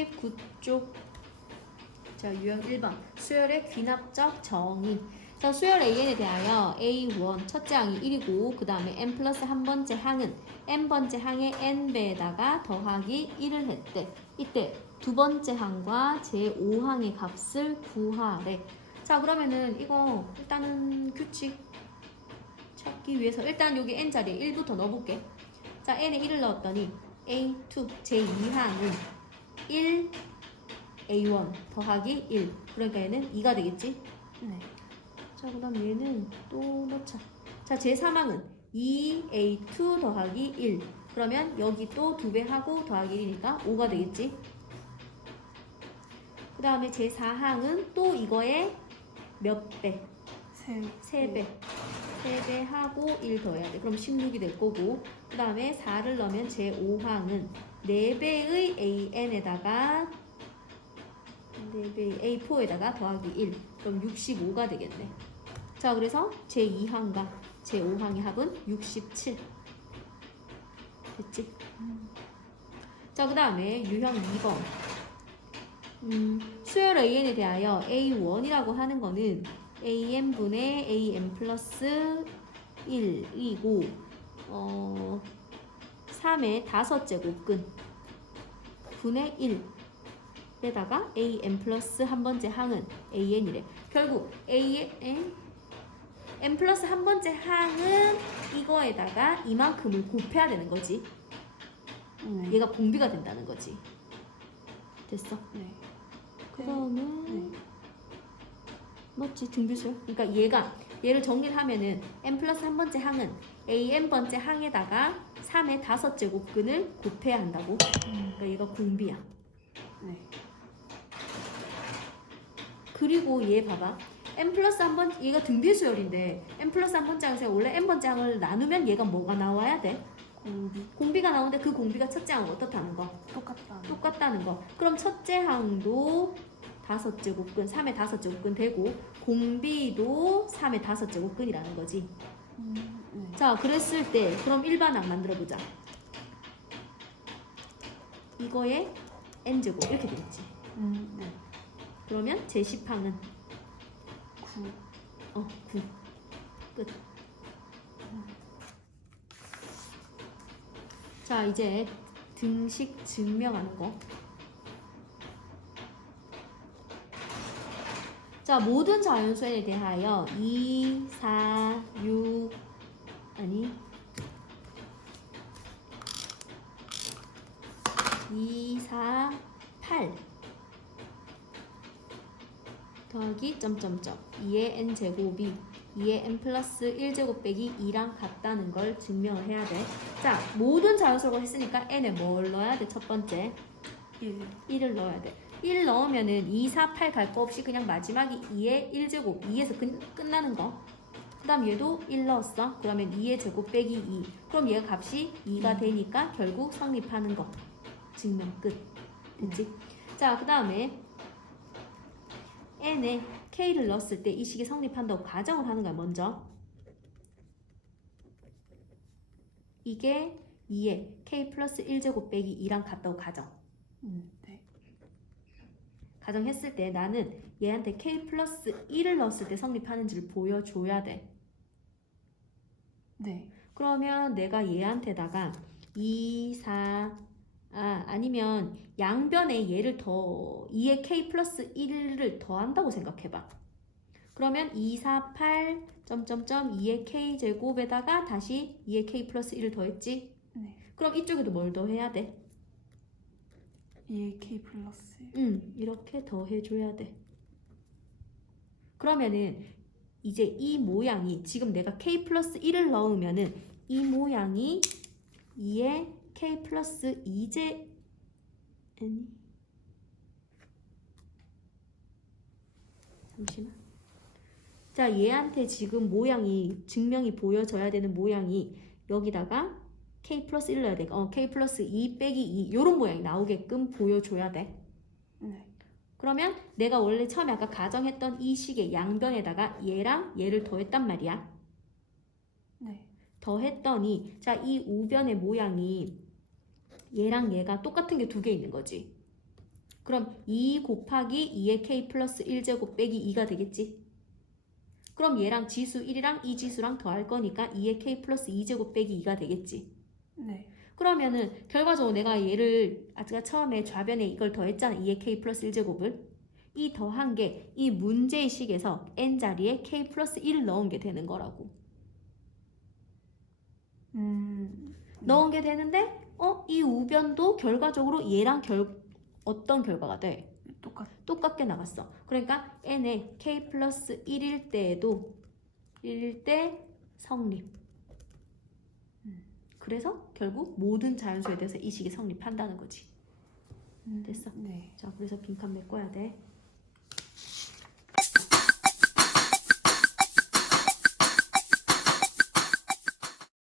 39쪽. 자, 유형 1번. 수열의 귀납적 정의. 자, 수열 AN에 대하여 A1 첫째 항이 1이고 그 다음에 n 플러스 한 번째 항은 n번째 항의 n배에다가 더하기 1을 했대. 이때 두 번째 항과 제5항의 값을 구하래. 자, 그러면은 이거 일단은 규칙 찾기 위해서 일단 여기 n 자리에 1부터 넣어볼게. 자, n에 1을 넣었더니 A2 제2항은 1 A1 더하기 1 그러니까 얘는 2가 되겠지? 네. 자, 그 다음 얘는 또 넣자. 자, 제3항은 2A2 더하기 1. 그러면 여기 또 2배 하고 더하기 1이니까 5가 되겠지? 그 다음에 제4항은 또 이거에 몇 배? 세. 3배. 3배 하고 1 더해야 돼. 그럼 16이 될 거고. 그 다음에 4를 넣으면 제5항은 4배의 AN에다가 4배의 A4에다가 더하기 1. 그럼 65가 되겠네. 자, 그래서 제2항과 제5항의 합은 67. 됐지? 자, 그 다음에 유형 2번. 음, 수열 AN에 대하여 A1이라고 하는 거는 AN분의 AN 플러스 1이고, 어, 3의 다섯 제곱근 분의 1에다가 AN 플러스 한 번째 항은 AN이래. 결국 AN, N 플러스 한 번째 항은 이거에다가 이만큼을 곱해야 되는 거지. 네. 얘가 공비가 된다는 거지. 됐어? 네. 그러면 네. 맞지 등비수요? 그러니까 얘가 얘를 정리를 하면은 n 플러스 한 번째 항은 a n 번째 항에다가 3의 다섯 제곱근을 곱해야 한다고. 그러니까 얘가 공비야. 네. 그리고 얘 봐봐. n 플러스 한 번, 얘가 등비수열인데 n 플러스 한 번째 항에서 원래 n 번째 항을 나누면 얘가 뭐가 나와야 돼? 공비 공비가 나오는데 그 공비가 첫째 항은 어떻다는 거? 똑같다. 똑같다는 거. 그럼 첫째 항도 다섯 제곱근, 3의 다섯 제곱근 되고 공비도 3의 다섯 제곱근이라는 거지. 음, 네. 자, 그랬을 때 그럼 일반항 만들어 보자. 이거에 n 제곱 이렇게 되겠지. 음, 네. 그러면 제 10항은 9. 어, 9. 끝. 자, 이제 등식 증명하는 거. 자, 모든 자연수에 대하여 2, 4, 6, 아니, 2, 4, 8 더하기 점점점 2의 n 제곱이 2의 n 플러스 1제곱 빼기 2랑 같다는 걸 증명을 해야 돼. 자, 모든 자연수라고 했으니까 n에 뭘 넣어야 돼? 첫 번째 1. 1을 넣어야 돼. 1 넣으면은 2, 4, 8 갈 거 없이 그냥 마지막이 2의 1제곱 2에서 끝, 끝나는 거. 그 다음 얘도 1 넣었어. 그러면 2의 제곱 빼기 2. 그럼 얘가 값이 2가 되니까 결국 성립하는 거. 증명 끝. 됐지? 자, 그 다음에 n에 k를 넣었을 때 이 식이 성립한다고 가정을 하는 거야, 먼저. 이게 2에 k 플러스 1제곱 빼기 2랑 같다고 가정. 음, 네. 가정했을 때 나는 얘한테 k 플러스 1을 넣었을 때 성립하는지를 보여줘야 돼. 네. 그러면 내가 얘한테다가 2, 4, 아, 아니면 양변에 얘를 더 2에 k 플러스 1을 더한다고 생각해봐. 그러면 2, 4, 8, 점점점 2의 k 제곱에다가 다시 2의 k 플러스 1을 더했지? 네. 그럼 이쪽에도 뭘 더해야 돼? 2의 K 플러스. 응, 이렇게 더해줘야 돼. 그러면은 이제 이 모양이 지금 내가 k 플러스 1을 넣으면은 이 모양이 2의 k 플러스 2제 아니 잠시만. 자, 얘한테 지금 모양이 증명이 보여져야 되는 모양이 여기다가 k 플러스 1 넣어야 돼. 어, k 플러스 2 빼기 2 요런 모양이 나오게끔 보여줘야 돼. 네. 그러면 내가 원래 처음에 아까 가정했던 이 식의 양변에다가 얘랑 얘를 더했단 말이야. 네. 더했더니 자 이 우변의 모양이 얘랑 얘가 똑같은 게 두 개 있는 거지. 그럼 2 곱하기 2의 k 플러스 1제곱 빼기 2가 되겠지? 그럼 얘랑 지수 1이랑 이 지수랑 더할 거니까 2의 k 플러스 2제곱 빼기 2가 되겠지? 네. 그러면은 결과적으로 내가 얘를 아까 처음에 좌변에 이걸 더했잖아. 2의 k 플러스 1제곱을. 이 더한 게 이 문제의 식에서 n 자리에 k 플러스 1을 넣은 게 되는 거라고. 음. 넣은 게 되는데 어? 이 우변도 결과적으로 얘랑 결 어떤 결과가 돼? 똑같. 똑같게 나갔어. 그러니까 n의 k 플러스 1일 때에도 1일 때 성립. 음. 그래서 결국 모든 자연수에 대해서 이 식이 성립한다는 거지. 음, 됐어. 네. 자, 그래서 빈칸 메꿔야 돼.